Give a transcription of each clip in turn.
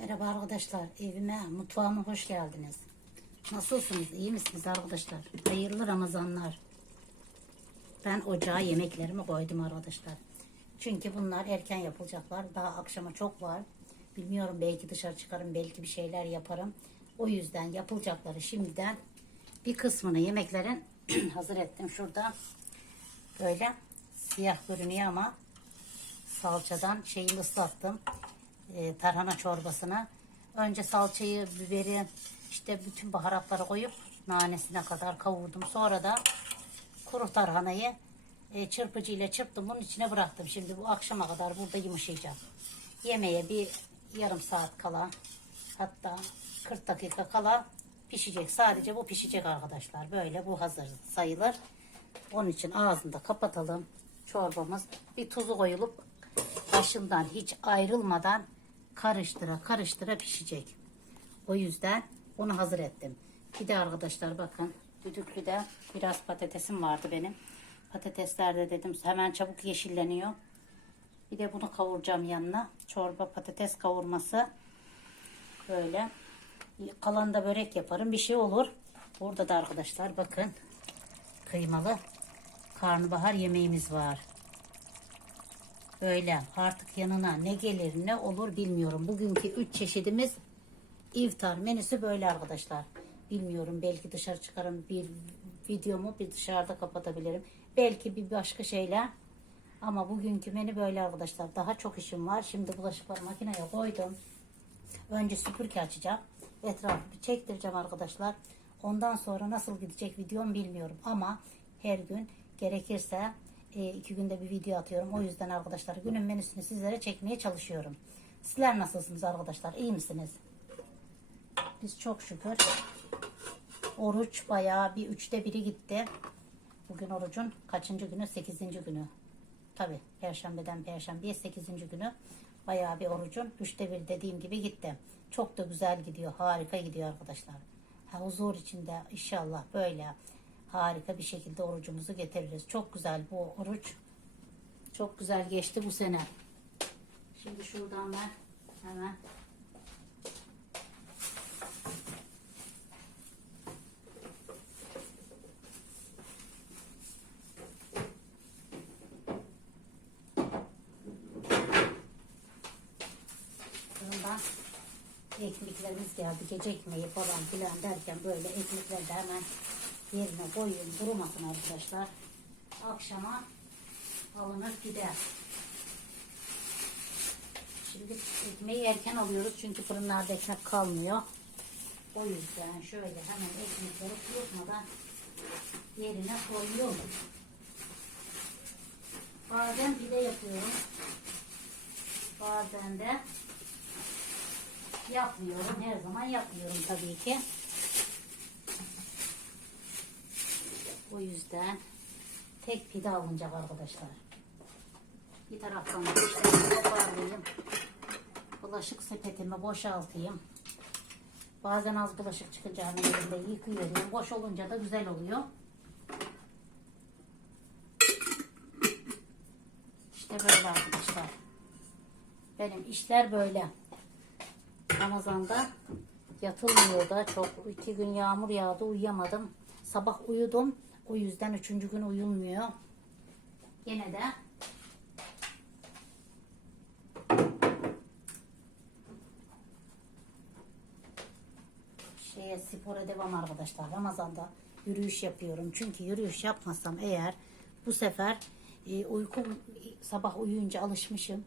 Merhaba arkadaşlar, evime, mutfağıma hoş geldiniz. Nasılsınız, iyi misiniz arkadaşlar? Hayırlı Ramazanlar. Ben ocağa yemeklerimi koydum arkadaşlar. Çünkü bunlar erken yapılacaklar. Daha akşama çok var. Bilmiyorum belki dışarı çıkarım, belki bir şeyler yaparım. O yüzden yapılacakları şimdiden bir kısmını yemeklerin hazır ettim. Şurada böyle siyah görünüyor ama salçadan şeyi ıslattım. E, tarhana çorbasını. Önce salçayı, biberi, işte bütün baharatları koyup nanesine kadar kavurdum. Sonra da kuru tarhanayı e, çırpıcı ile çırptım. Bunun içine bıraktım. Şimdi bu akşama kadar burada yumuşayacak. Yemeğe bir yarım saat kala hatta 40 dakika kala pişecek. Sadece bu pişecek arkadaşlar. Böyle bu hazır sayılır. Onun için ağzını da kapatalım. Çorbamız bir tuzu koyulup başından hiç ayrılmadan karıştıra karıştıra pişecek. O yüzden onu hazır ettim. Bir de arkadaşlar bakın düdüklüde biraz patatesim vardı benim. Patateslerde dedim hemen çabuk yeşilleniyor. Bir de bunu kavuracağım yanına. Çorba patates kavurması. Böyle. Kalan da börek yaparım. Bir şey olur. Burada da arkadaşlar bakın kıymalı karnabahar yemeğimiz var. Böyle artık yanına ne gelir ne olur bilmiyorum. Bugünkü üç çeşidimiz iftar menüsü böyle arkadaşlar. Bilmiyorum belki dışarı çıkarım bir videomu bir dışarıda kapatabilirim. Belki bir başka şeyler. Ama bugünkü menü böyle arkadaşlar. Daha çok işim var. Şimdi bulaşıkları makineye koydum. Önce süpürge açacağım. Etrafı bir çektireceğim arkadaşlar. Ondan sonra nasıl gidecek videom bilmiyorum. Ama her gün gerekirse e, iki günde bir video atıyorum. O yüzden arkadaşlar günün menüsünü sizlere çekmeye çalışıyorum. Sizler nasılsınız arkadaşlar? İyi misiniz? Biz çok şükür. Oruç bayağı bir üçte biri gitti. Bugün orucun kaçıncı günü? Sekizinci günü. Tabi perşembeden perşembeye sekizinci günü. Bayağı bir orucun üçte bir dediğim gibi gitti. Çok da güzel gidiyor. Harika gidiyor arkadaşlar. Ha, huzur içinde inşallah böyle harika bir şekilde orucumuzu getiririz. Çok güzel bu oruç. Çok güzel geçti bu sene. Şimdi şuradan ben hemen ekmeklerimiz geldi. Gece ekmeği falan filan derken böyle ekmekler de hemen yerine koyuyorum. Kurumasın arkadaşlar. Akşama alınır gider. Şimdi ekmeği erken alıyoruz çünkü fırınlarda ekmek kalmıyor. O yüzden şöyle hemen ekmekleri kurutmadan yerine koyuyorum. Bazen pide yapıyorum. Bazen de yapmıyorum. Her zaman yapmıyorum tabii ki. O yüzden tek pide alınacak arkadaşlar. Bir taraftan işte toparlayayım. Bulaşık sepetimi boşaltayım. Bazen az bulaşık çıkınca elimde yıkıyorum. Boş olunca da güzel oluyor. İşte böyle arkadaşlar. Benim işler böyle. Ramazan'da yatılmıyor da çok. iki gün yağmur yağdı uyuyamadım. Sabah uyudum. O yüzden üçüncü gün uyulmuyor. Yine de şeye spora devam arkadaşlar. Ramazan'da yürüyüş yapıyorum. Çünkü yürüyüş yapmasam eğer bu sefer e, uykum sabah uyuyunca alışmışım.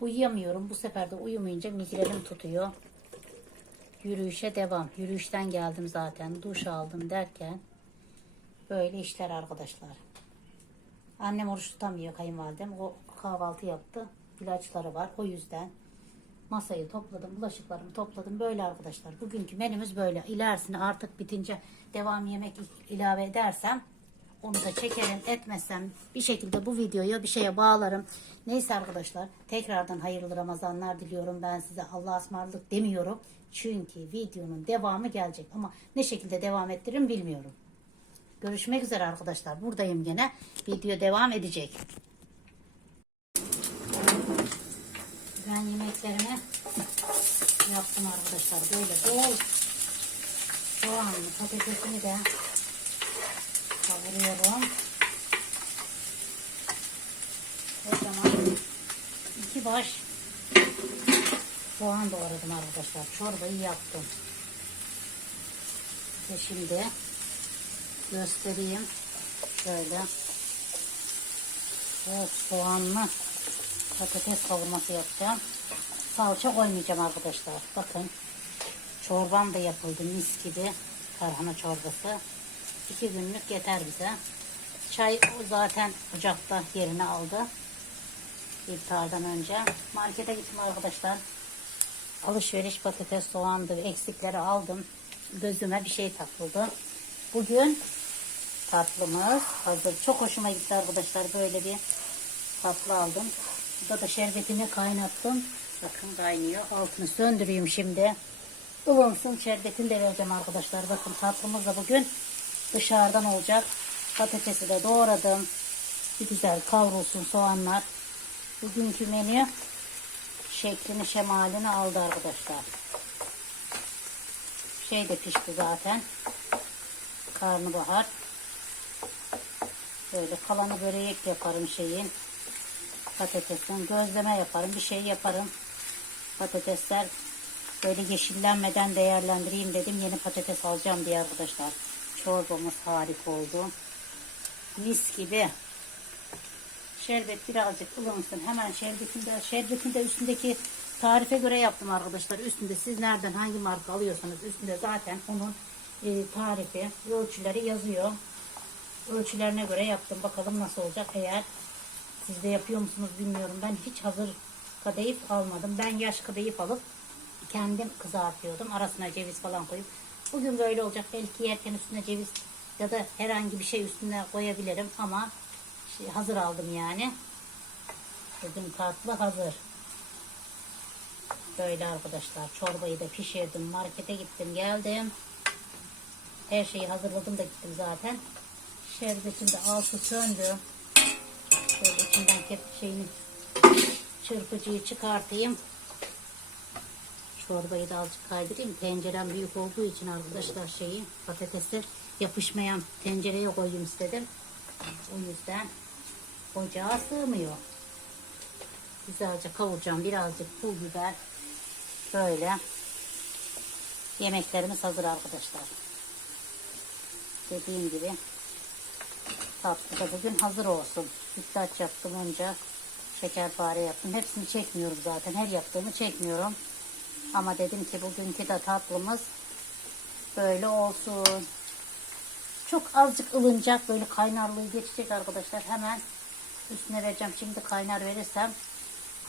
Uyuyamıyorum. Bu sefer de uyumayınca migrenim tutuyor. Yürüyüşe devam. Yürüyüşten geldim zaten. Duş aldım derken böyle işler arkadaşlar. Annem oruç tutamıyor kayınvalidem. O kahvaltı yaptı. İlaçları var. O yüzden masayı topladım. Bulaşıklarımı topladım. Böyle arkadaşlar. Bugünkü menümüz böyle. İlerisini artık bitince devam yemek ilave edersem onu da çekerim etmezsem bir şekilde bu videoyu bir şeye bağlarım. Neyse arkadaşlar tekrardan hayırlı Ramazanlar diliyorum. Ben size Allah'a ısmarladık demiyorum. Çünkü videonun devamı gelecek ama ne şekilde devam ettiririm bilmiyorum. Görüşmek üzere arkadaşlar. Buradayım gene. Video devam edecek. Ben yemeklerimi yaptım arkadaşlar. Böyle bol soğanlı patatesini de kavuruyorum. O zaman iki baş soğan doğradım arkadaşlar. Çorbayı yaptım. Ve şimdi göstereyim. Şöyle. Evet, soğanlı patates kavurması yapacağım. Salça koymayacağım arkadaşlar. Bakın. Çorbam da yapıldı mis gibi. Tarhana çorbası. İki günlük yeter bize. Çay zaten ocakta yerini aldı. İftardan önce. Markete gittim arkadaşlar. Alışveriş patates soğandı. Eksikleri aldım. Gözüme bir şey takıldı. Bugün tatlımız hazır. Çok hoşuma gitti arkadaşlar. Böyle bir tatlı aldım. Burada da şerbetini kaynattım. Bakın kaynıyor. Altını söndüreyim şimdi. Ilınsın şerbetini de vereceğim arkadaşlar. Bakın tatlımız da bugün dışarıdan olacak. Patatesi de doğradım. Bir güzel kavrulsun soğanlar. Bugünkü menü şeklini şemalini aldı arkadaşlar. Şey de pişti zaten. Karnabahar. Böyle kalanı börek yaparım şeyin. Patatesten gözleme yaparım. Bir şey yaparım. Patatesler böyle yeşillenmeden değerlendireyim dedim. Yeni patates alacağım diye arkadaşlar. Çorbamız harika oldu. Mis gibi. Şerbet birazcık ılınsın. Hemen şerbetinde, şerbetinde üstündeki tarife göre yaptım arkadaşlar. Üstünde siz nereden hangi marka alıyorsanız üstünde zaten onun tarifi, ölçüleri yazıyor. Ölçülerine göre yaptım. Bakalım nasıl olacak eğer siz de yapıyor musunuz bilmiyorum. Ben hiç hazır kadayıf almadım. Ben yaş kadayıf alıp kendim kızartıyordum. Arasına ceviz falan koyup. Bugün böyle olacak. Belki yerken üstüne ceviz ya da herhangi bir şey üstüne koyabilirim ama şey, hazır aldım yani. Bugün tatlı hazır. Böyle arkadaşlar. Çorbayı da pişirdim. Markete gittim geldim. Her şeyi hazırladım da gittim zaten. Şerbetin de altı söndü. Şöyle içinden şeyini çırpıcıyı çıkartayım. Çorbayı da azıcık kaydırayım. Tencerem büyük olduğu için arkadaşlar şeyi patatesi yapışmayan tencereye koyayım istedim. O yüzden ocağa sığmıyor. Güzelce kavuracağım. Birazcık pul biber. Böyle. Yemeklerimiz hazır arkadaşlar. Dediğim gibi tatlı da bugün hazır olsun. Sütlaç yaptım önce. Şekerpare yaptım. Hepsini çekmiyorum zaten. Her yaptığımı çekmiyorum. Ama dedim ki bugünkü de tatlımız böyle olsun. Çok azıcık ılınacak. Böyle kaynarlığı geçecek arkadaşlar. Hemen üstüne vereceğim. Şimdi kaynar verirsem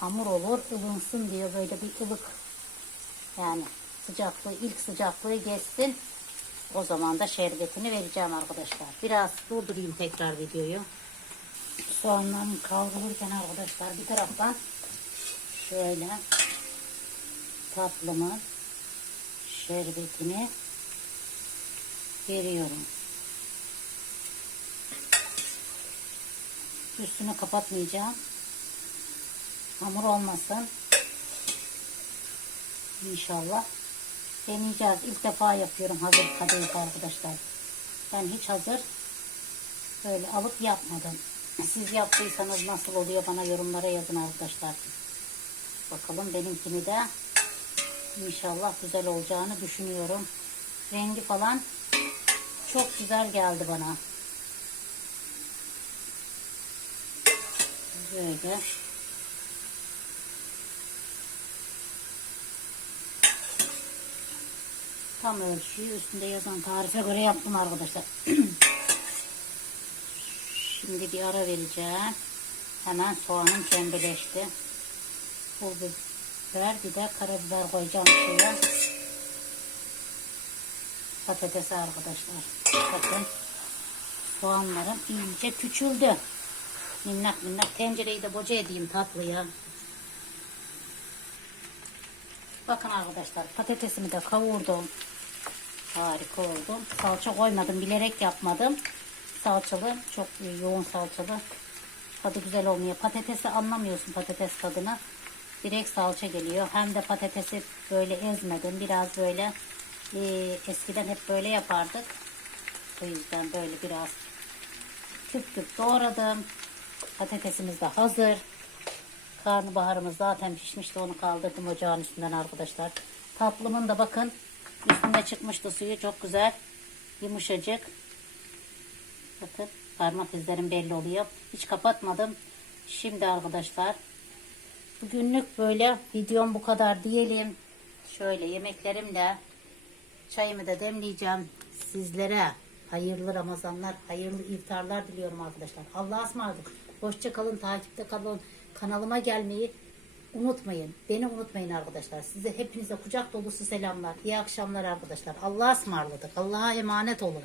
hamur olur. ılınsın diye böyle bir ılık yani sıcaklığı ilk sıcaklığı geçsin. O zaman da şerbetini vereceğim arkadaşlar. Biraz durdurayım tekrar videoyu. Soğanlarım kavrulurken arkadaşlar bir taraftan şöyle tatlımın şerbetini veriyorum. Üstünü kapatmayacağım. Hamur olmasın. İnşallah. Deneyeceğiz. İlk defa yapıyorum hazır kadayıf arkadaşlar. Ben hiç hazır böyle alıp yapmadım. Siz yaptıysanız nasıl oluyor bana yorumlara yazın arkadaşlar. Bakalım benimkini de inşallah güzel olacağını düşünüyorum. Rengi falan çok güzel geldi bana. Böyle. Tam ölçüyü üstünde yazan tarife göre yaptım arkadaşlar. Şimdi bir ara vereceğim. Hemen soğanım pembeleşti. Pul biber bir de karabiber koyacağım şuraya. Patatesi arkadaşlar. Bakın soğanlarım iyice küçüldü. Minnak minnak tencereyi de boca edeyim tatlıya. Bakın arkadaşlar patatesimi de kavurdum. Harika oldu. Salça koymadım. Bilerek yapmadım. Salçalı. Çok yoğun salçalı. Tadı güzel olmuyor. Patatesi anlamıyorsun patates tadını. direkt salça geliyor. Hem de patatesi böyle ezmedim. Biraz böyle e, eskiden hep böyle yapardık. O yüzden böyle biraz küp küp doğradım. Patatesimiz de hazır. Karnabaharımız zaten pişmişti. Onu kaldırdım ocağın üstünden arkadaşlar. Tatlımın da bakın üstünde çıkmıştı suyu. Çok güzel. Yumuşacık. Bakın parmak izlerim belli oluyor. Hiç kapatmadım. Şimdi arkadaşlar bugünlük böyle videom bu kadar diyelim. Şöyle yemeklerimle çayımı da demleyeceğim. Sizlere hayırlı Ramazanlar, hayırlı iftarlar diliyorum arkadaşlar. Allah'a ısmarladık. Hoşça kalın, takipte kalın. Kanalıma gelmeyi unutmayın. Beni unutmayın arkadaşlar. Size hepinize kucak dolusu selamlar. İyi akşamlar arkadaşlar. Allah'a ısmarladık. Allah'a emanet olun.